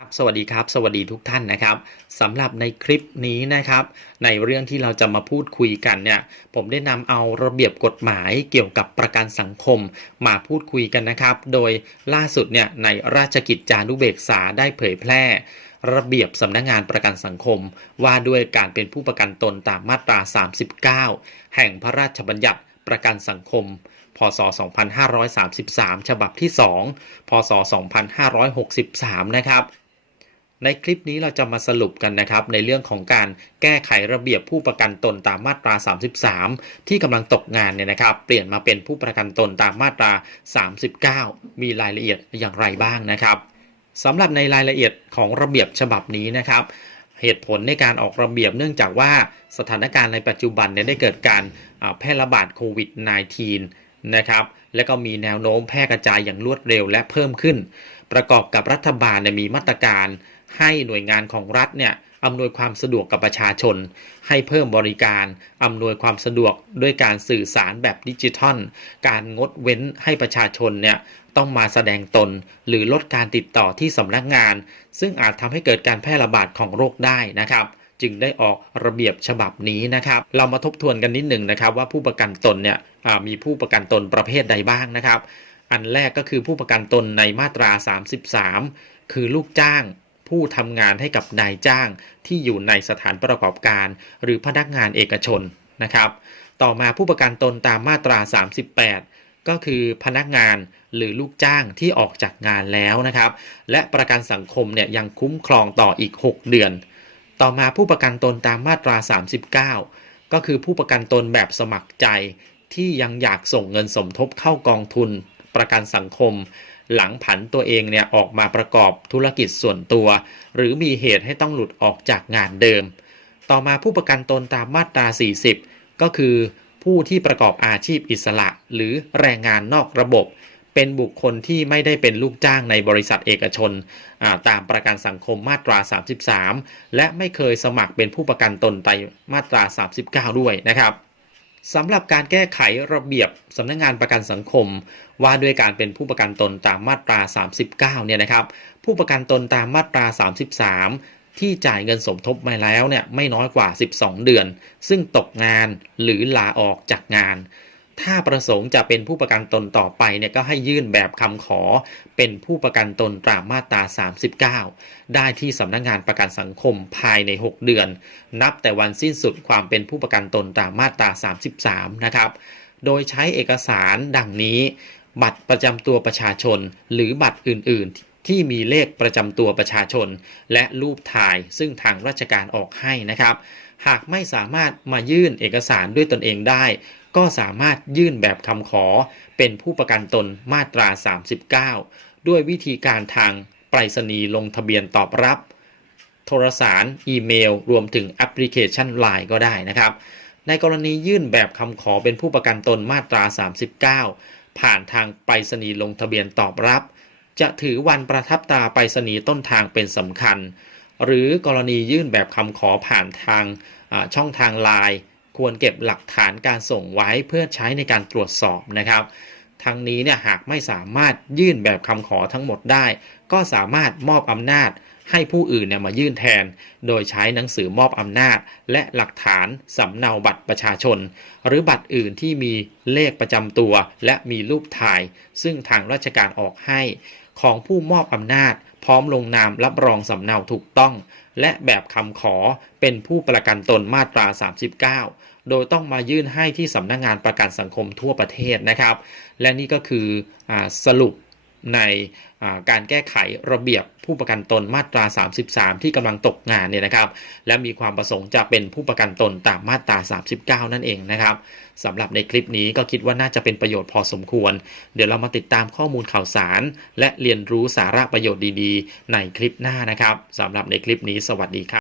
ครับสวัสดีครับ สวัสดีทุกท่านนะครับสำหรับในคลิปนี้นะครับ ในเรื่องที่เราจะมาพูดคุยกันเนี่ย ผมได้นำเอาระเบียบกฎหมายเกี่ยวกับประกันสังคมมาพูดคุยกันนะครับ โดยล่าสุดเนี่ยในราชกิจจานุเบกษาได้เผยแพร่ ระเบียบสำนักงานประกันสังคม ว่าด้วยการเป็นผู้ประกันตนตามมาตรา 39 แห่งพระราชบัญญัติประกันสังคม พศ 2533 ฉบับที่ 2 พศ 2563 นะครับ ในคลิปนี้เราจะมาสรุปกันนะครับในเรื่องของการแก้ไขระเบียบผู้ประกันตนตามมาตรา 33 ที่กำลังตกงานเนี่ยนะครับ เปลี่ยนมาเป็นผู้ประกันตนตามมาตรา 39 มีรายละเอียดอย่างไรบ้างนะครับสำหรับในรายละเอียดของระเบียบฉบับนี้นะครับ เหตุผลในการออกระเบียบเนื่องจากว่าสถานการณ์ในปัจจุบันเนี่ยได้เกิดการแพร่ระบาดโควิด -19 นะครับและก็มีแนวโน้มแพร่กระจายอย่างรวดเร็วและเพิ่มขึ้น ประกอบกับรัฐบาลเนี่ยมีมาตรการ ให้หน่วยงานของรัฐเนี่ยอำนวยความสะดวกกับประชาชน ให้เพิ่มบริการอำนวยความสะดวกด้วยการสื่อสารแบบดิจิทัล การงดเว้นให้ประชาชนเนี่ยต้องมาแสดงตน หรือลดการติดต่อที่สำนักงาน ซึ่งอาจทำให้เกิดการแพร่ระบาดของโรคได้นะครับจึงได้ออกระเบียบฉบับนี้นะครับ เรามาทบทวนกันนิดหนึ่งนะครับ ว่าผู้ประกันตนเนี่ยมีผู้ประกันตนประเภทใดบ้างนะครับ อันแรกก็คือผู้ประกันตนในมาตรา 33 คือลูกจ้าง ผู้ทำงานให้กับนายจ้างที่อยู่ในสถานประกอบการ หรือพนักงานเอกชนนะครับ ต่อมาผู้ประกันตนตามมาตรา 38 ก็คือพนักงานหรือลูกจ้างที่ออกจากงานแล้วนะครับ และประกันสังคมเนี่ยยังคุ้มครองต่ออีก 6 เดือน ต่อมาผู้ประกันตนตามมาตรา 39 ก็คือผู้ประกันตนแบบสมัครใจที่ยังอยากส่งเงินสมทบเข้ากองทุน ประกันสังคม หลังผันตัวเองเนี่ยออกมาประกอบธุรกิจส่วนตัว หรือมีเหตุให้ต้องหลุดออกจากงานเดิม ต่อมาผู้ประกันตนตามมาตรา 40 ก็คือ ผู้ที่ประกอบอาชีพอิสระ หรือแรงงานนอกระบบ เป็นบุคคลที่ไม่ได้เป็นลูกจ้างในบริษัทเอกชนาตามประกันสังคมมาตรา 33 และไม่เคยสมัครเป็นผู้ประกันตนในมาตรา 39 ด้วยนะครับ สำหรับการแก้ไขระเบียบสำนักงานประกันสังคม ว่าด้วยการเป็นผู้ประกันตนตามมาตรา 39 เนี่ยนะครับ ผู้ประกันตนตามมาตรา 33 ที่จ่ายเงินสมทบมาแล้วเนี่ยไม่น้อยกว่า 12 เดือน ซึ่งตกงานหรือลาออกจากงาน ถ้าประสงค์จะเป็นผู้ประกันตนต่อไปเนี่ยก็ให้ยื่นแบบคำขอเป็นผู้ประกันตนตามมาตรา 39 ได้ที่สำนักงานประกันสังคมภายใน 6 เดือน นับแต่วันสิ้นสุดความเป็นผู้ประกันตนตามมาตรา 33 นะครับ โดยใช้เอกสารดังนี้ บัตรประจำตัวประชาชน หรือบัตรอื่น ๆที่มีเลขประจำตัวประชาชน และรูปถ่ายซึ่งทางราชการออกให้นะครับ หากไม่สามารถมายื่นเอกสารด้วยตนเองได้ ก็สามารถยื่นแบบคำขอเป็นผู้ประกันตนมาตรา 39 ด้วยวิธีการทางไปรษณีย์ลงทะเบียนตอบรับ โทรสาร อีเมล รวมถึงแอปพลิเคชัน Line ก็ได้นะครับ ในกรณียื่นแบบคำขอเป็นผู้ประกันตนมาตรา 39 ผ่านทางไปรษณีย์ลงทะเบียนตอบรับ จะถือวันประทับตราไปรษณีย์ต้นทางเป็นสำคัญ หรือกรณียื่นแบบคำขอผ่านทางช่องทางไลน์ ควรเก็บหลักฐานการส่งไว้เพื่อใช้ในการตรวจสอบนะครับ ทั้งนี้เนี่ยหากไม่สามารถยื่นแบบคำขอทั้งหมดได้ ก็สามารถมอบอำนาจ ให้ผู้อื่นเนี่ยมายื่นแทน โดยใช้หนังสือมอบอำนาจ และหลักฐานสำเนาบัตรประชาชน หรือบัตรอื่นที่มีเลขประจำตัว และมีรูปถ่าย ซึ่งทางราชการออกให้ของผู้มอบอำนาจ พร้อมลงนามรับรองสำเนาถูกต้อง และแบบคำขอเป็นผู้ประกันตนมาตรา 39 โดยต้องมายื่นให้ที่สำนักงานประกันสังคมทั่วประเทศนะครับ และนี่ก็คืออสรุป ในการแก้ไขระเบียบผู้ประกันตนมาตรา 33 ที่กำลังตกงานเนี่ยนะครับ และมีความประสงค์จะเป็นผู้ประกันตนตามมาตรา 39 นั่นเองนะครับสำหรับในคลิปนี้ก็คิดว่าน่าจะเป็นประโยชน์พอสมควร เดี๋ยวเรามาติดตามข้อมูลข่าวสาร และเรียนรู้สาระประโยชน์ดีๆ ในคลิปหน้านะครับสำหรับในคลิปนี้สวัสดีครับ